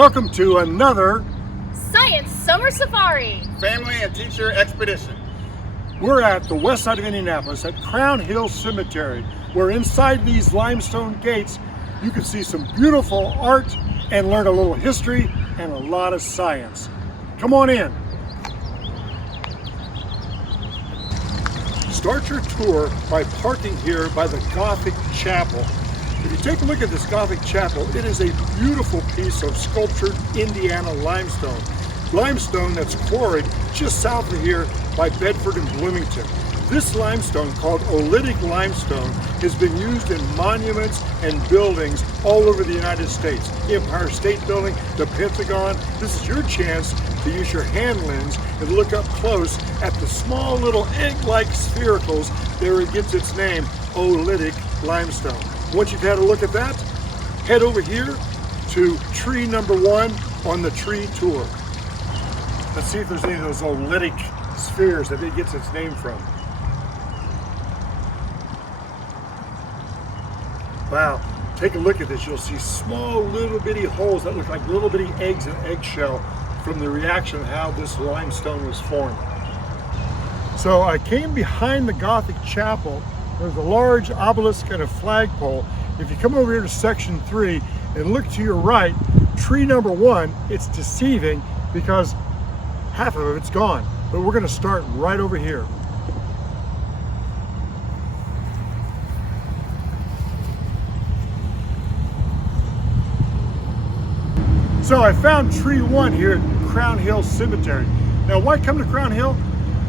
Welcome to another Science Summer Safari Family and Teacher Expedition. We're at the west side of Indianapolis at Crown Hill Cemetery, where inside these limestone gates you can see some beautiful art and learn a little history and a lot of science. Come on in. Start your tour by parking here by the Gothic Chapel. If you take a look at this Gothic chapel, it is a beautiful piece of sculptured Indiana limestone. Limestone that's quarried just south of here by Bedford and Bloomington. This limestone, called oolitic limestone, has been used in monuments and buildings all over the United States. The Empire State Building, the Pentagon. This is your chance to use your hand lens and look up close at the small little egg-like sphericals. There it gets its name, oolitic limestone. Once you've had a look at that, head over here to tree number 1 on the tree tour. Let's see if there's any of those oolitic spheres that it gets its name from. Wow, take a look at this. You'll see small little bitty holes that look like little bitty eggs and eggshell from the reaction of how this limestone was formed. So I came behind the Gothic chapel. There's a large obelisk and a flagpole. If you come over here to section 3 and look to your right, tree number 1, it's deceiving because half of it's gone. But we're going to start right over here. So I found tree 1 here at Crown Hill Cemetery. Now why come to Crown Hill?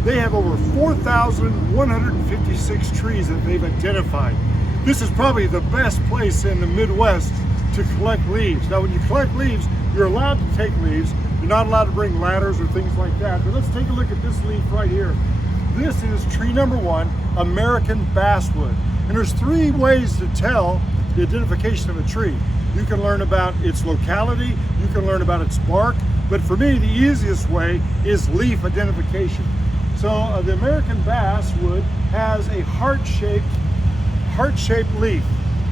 They have over 4,156 trees that they've identified. This is probably the best place in the Midwest to collect leaves. Now when you collect leaves, you're allowed to take leaves. You're not allowed to bring ladders or things like that. But let's take a look at this leaf right here. This is tree number 1, American basswood. And there's 3 ways to tell the identification of a tree. You can learn about its locality, you can learn about its bark, but for me the easiest way is leaf identification. So the American basswood has a heart-shaped leaf,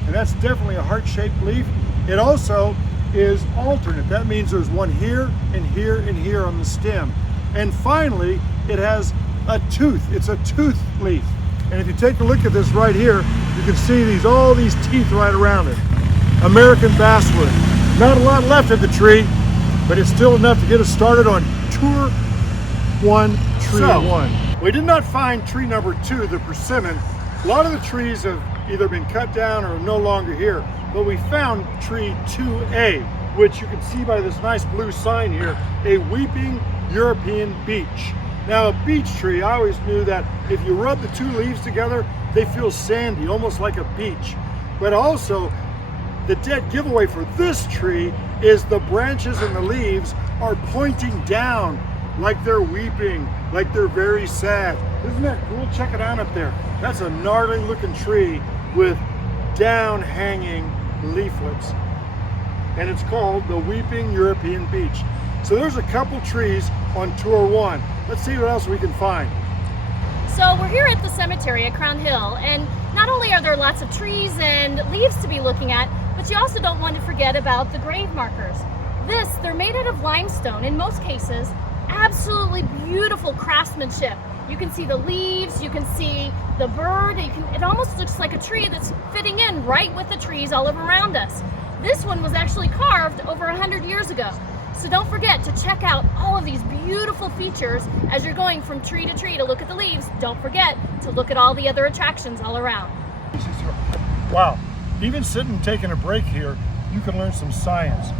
and that's definitely a heart-shaped leaf. It also is alternate. That means there's one here and here and here on the stem. And finally, it has a tooth. It's a tooth leaf. And if you take a look at this right here, you can see all these teeth right around it. American basswood. Not a lot left of the tree, but it's still enough to get us started on tour 1, tree 1. We did not find tree number 2, the persimmon. A lot of the trees have either been cut down or are no longer here, but we found tree 2A, which you can see by this nice blue sign here, a weeping European beech. Now a beech tree, I always knew that if you rub the 2 leaves together, they feel sandy, almost like a beech. But also, the dead giveaway for this tree is the branches and the leaves are pointing down like they're weeping, like they're very sad. Isn't that cool? Check it out up there. That's a gnarly looking tree with down hanging leaflets. And it's called the Weeping European Beech. So there's a couple trees on tour 1. Let's see what else we can find. So we're here at the cemetery at Crown Hill, and not only are there lots of trees and leaves to be looking at, but you also don't want to forget about the grave markers. They're made out of limestone in most cases. Absolutely beautiful craftsmanship. You can see the leaves, you can see the bird, it almost looks like a tree that's fitting in right with the trees all around us. This one was actually carved over 100 years ago. So don't forget to check out all of these beautiful features as you're going from tree to tree to look at the leaves. Don't forget to look at all the other attractions all around. Wow, even sitting and taking a break here, you can learn some science.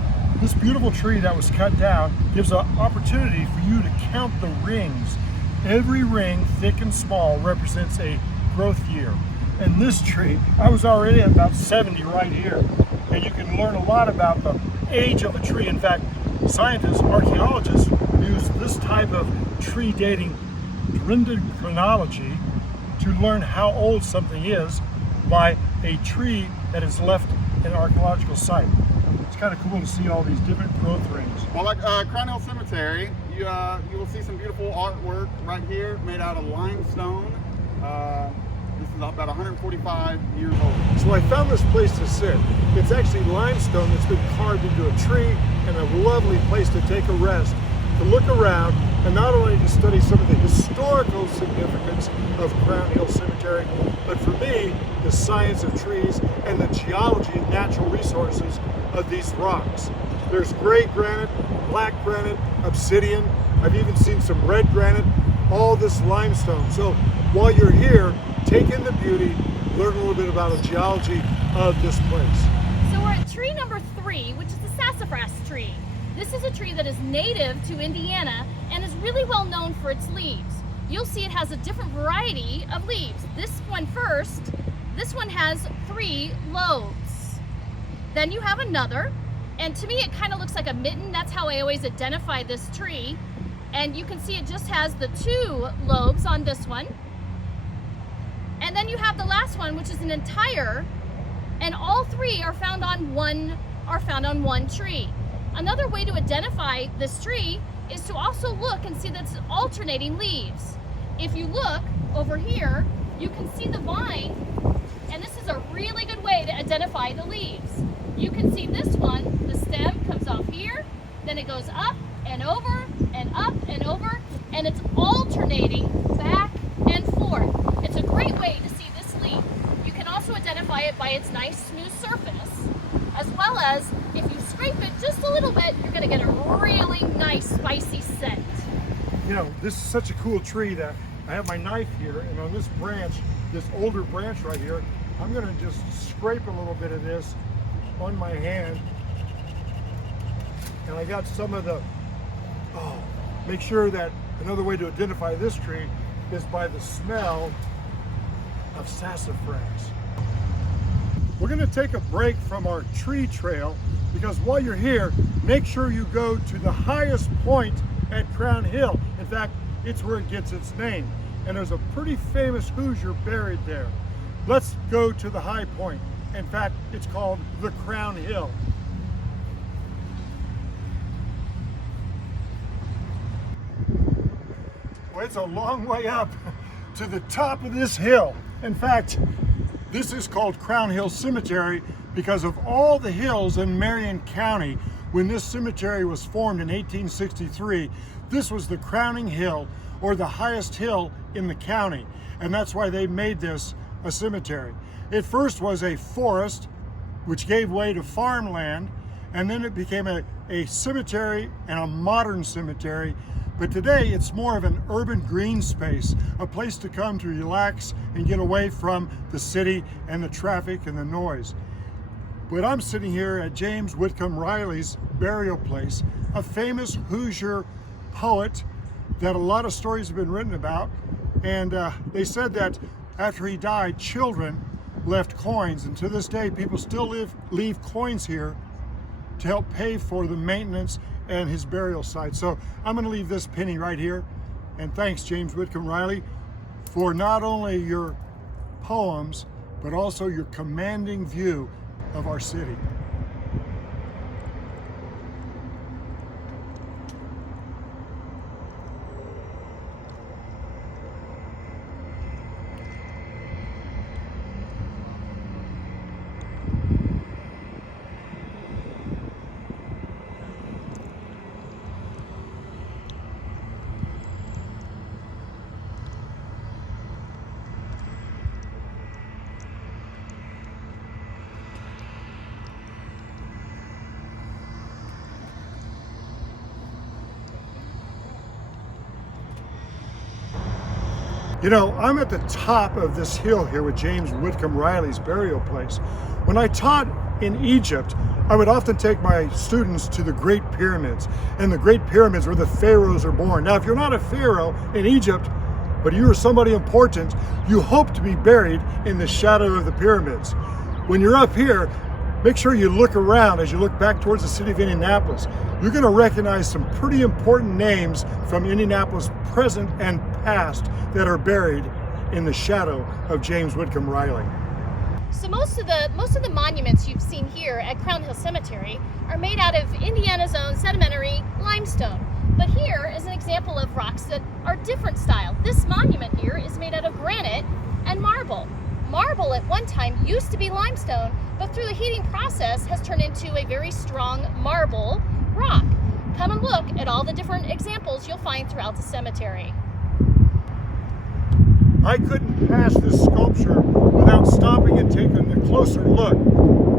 This beautiful tree that was cut down gives an opportunity for you to count the rings. Every ring, thick and small, represents a growth year. And this tree, I was already at about 70 right here. And you can learn a lot about the age of a tree. In fact, scientists, archaeologists use this type of tree dating dendrochronology to learn how old something is by a tree that is left in an archaeological site. It's kind of cool to see all these different growth rings. Well, like Crown Hill Cemetery, you will see some beautiful artwork right here made out of limestone. This is about 145 years old. So I found this place to sit. It's actually limestone that's been carved into a tree and a lovely place to take a rest, to look around, and not only to study some of the historical significance of Crown Hill Cemetery, but for me, the science of trees and the geology and natural resources of these rocks. There's gray granite, black granite, obsidian. I've even seen some red granite, all this limestone. So while you're here, take in the beauty, learn a little bit about the geology of this place. So we're at tree number 3, which is the sassafras tree. This is a tree that is native to Indiana and is really well known for its leaves. You'll see it has a different variety of leaves. This one first, this one has 3 lobes. Then you have another, and to me it kind of looks like a mitten. That's how I always identify this tree. And you can see it just has the 2 lobes on this one. And then you have the last one, which is an entire, and all 3 are found on one tree. Another way to identify this tree is to also look and see that it's alternating leaves. If you look over here, you can see the vine, and this is a really good way to identify the leaves. You can see this one, the stem comes off here, then it goes up and over and up and over, and it's alternating back and forth. It's a great way to see this leaf. You can also identify it by its nice smooth surface, as well as if you scrape it just a little bit, you're going to get a really nice spicy scent. You know, this is such a cool tree that I have my knife here, and on this branch, this older branch right here, I'm going to just scrape a little bit of this on my hand. And I got some of the, make sure that another way to identify this tree is by the smell of sassafras. We're going to take a break from our tree trail because while you're here, make sure you go to the highest point at Crown Hill. In fact, it's where it gets its name. And there's a pretty famous Hoosier buried there. Let's go to the high point. In fact, it's called the Crown Hill. Well, it's a long way up to the top of this hill. In fact, this is called Crown Hill Cemetery because of all the hills in Marion County. When this cemetery was formed in 1863, this was the crowning hill, or the highest hill in the county, and that's why they made this a cemetery. It first was a forest, which gave way to farmland, and then it became a cemetery and a modern cemetery. But today it's more of an urban green space, a place to come to relax and get away from the city and the traffic and the noise. But I'm sitting here at James Whitcomb Riley's burial place, a famous Hoosier poet that a lot of stories have been written about. And they said that after he died, children left coins, and to this day people still leave coins here to help pay for the maintenance and his burial site. So I'm going to leave this penny right here. And thanks, James Whitcomb Riley, for not only your poems, but also your commanding view of our city. You know, I'm at the top of this hill here with James Whitcomb Riley's burial place. When I taught in Egypt, I would often take my students to the Great Pyramids, and the Great Pyramids where the pharaohs are born. Now, if you're not a pharaoh in Egypt, but you are somebody important, you hope to be buried in the shadow of the pyramids. When you're up here, make sure you look around as you look back towards the city of Indianapolis. You're going to recognize some pretty important names from Indianapolis present and past that are buried in the shadow of James Whitcomb Riley. So most of the monuments you've seen here at Crown Hill Cemetery are made out of Indiana's own sedimentary limestone. But here is an example of rocks that are different style. This monument here is made out of granite and marble. Marble at one time used to be limestone, but through the heating process has turned into a very strong marble rock. Come and look at all the different examples you'll find throughout the cemetery. I couldn't pass this sculpture without stopping and taking a closer look.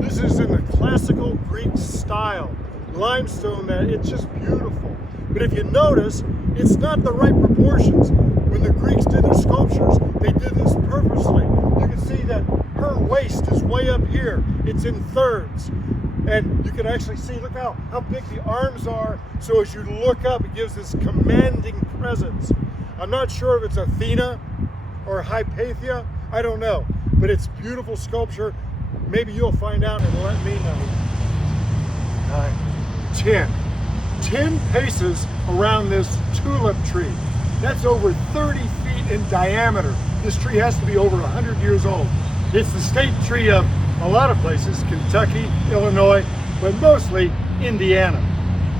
This is in the classical Greek style. Limestone, that it's just beautiful. But if you notice, it's not the right proportions. When the Greeks did their sculptures, they did this purposely. You can see that her waist is way up here. It's in thirds. And you can actually see, look how big the arms are. So as you look up, it gives this commanding presence. I'm not sure if it's Athena or Hypatia, I don't know. But it's beautiful sculpture. Maybe you'll find out and let me know. 9, 10 paces around this tulip tree. That's over 30 feet in diameter. This tree has to be over 100 years old. It's the state tree of a lot of places, Kentucky, Illinois, but mostly Indiana.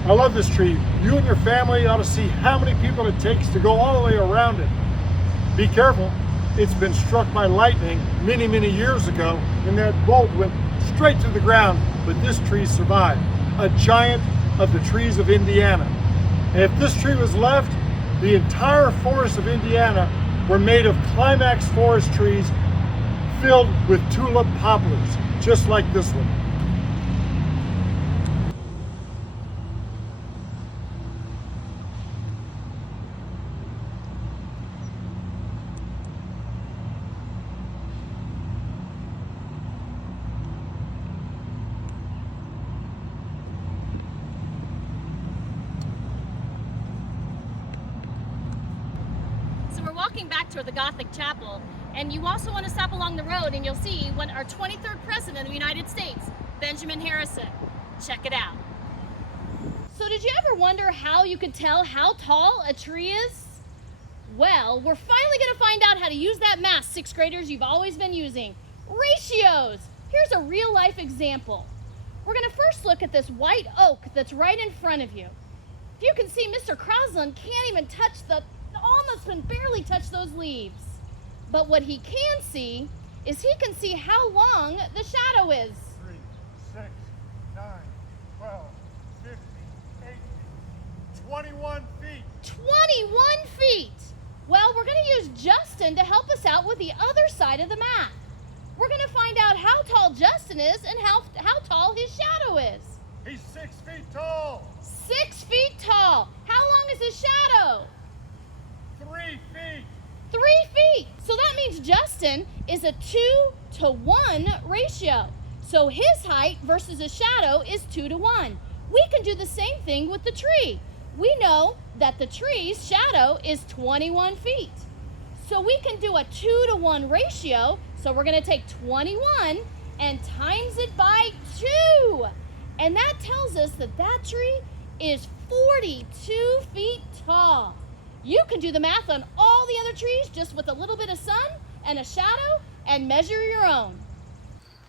I love this tree. You and your family ought to see how many people it takes to go all the way around it. Be careful. It's been struck by lightning many, many years ago, and that bolt went straight to the ground, but this tree survived. A giant of the trees of Indiana. And if this tree was left, the entire forest of Indiana were made of climax forest trees filled with tulip poplars, just like this one. Walking back toward the Gothic chapel, and you also want to stop along the road and you'll see our 23rd president of the United States, Benjamin Harrison. Check it out. So did you ever wonder how you could tell how tall a tree is? Well, we're finally going to find out how to use that math, sixth graders, you've always been using. Ratios. Here's a real life example. We're going to first look at this white oak that's right in front of you. If you can see, Mr. Crosslin can't even touch almost can barely touch those leaves. But what he can see is he can see how long the shadow is. 3, 6, 9, 12, 15, 18, 21 feet. 21 feet. Well, we're going to use Justin to help us out with the other side of the math. We're going to find out how tall Justin is and how tall his shadow is. He's 6 feet tall. 6 feet tall. How long is his shadow? 3 feet. 3 feet. So that means Justin is a 2-to-1 ratio. So his height versus his shadow is 2-to-1. We can do the same thing with the tree. We know that the tree's shadow is 21 feet. So we can do a 2-to-1 ratio. So we're going to take 21 and times it by 2. And that tells us that that tree is 42 feet tall. You can do the math on all the other trees just with a little bit of sun and a shadow and measure your own.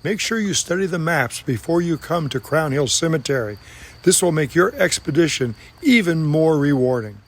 Make sure you study the maps before you come to Crown Hill Cemetery. This will make your expedition even more rewarding.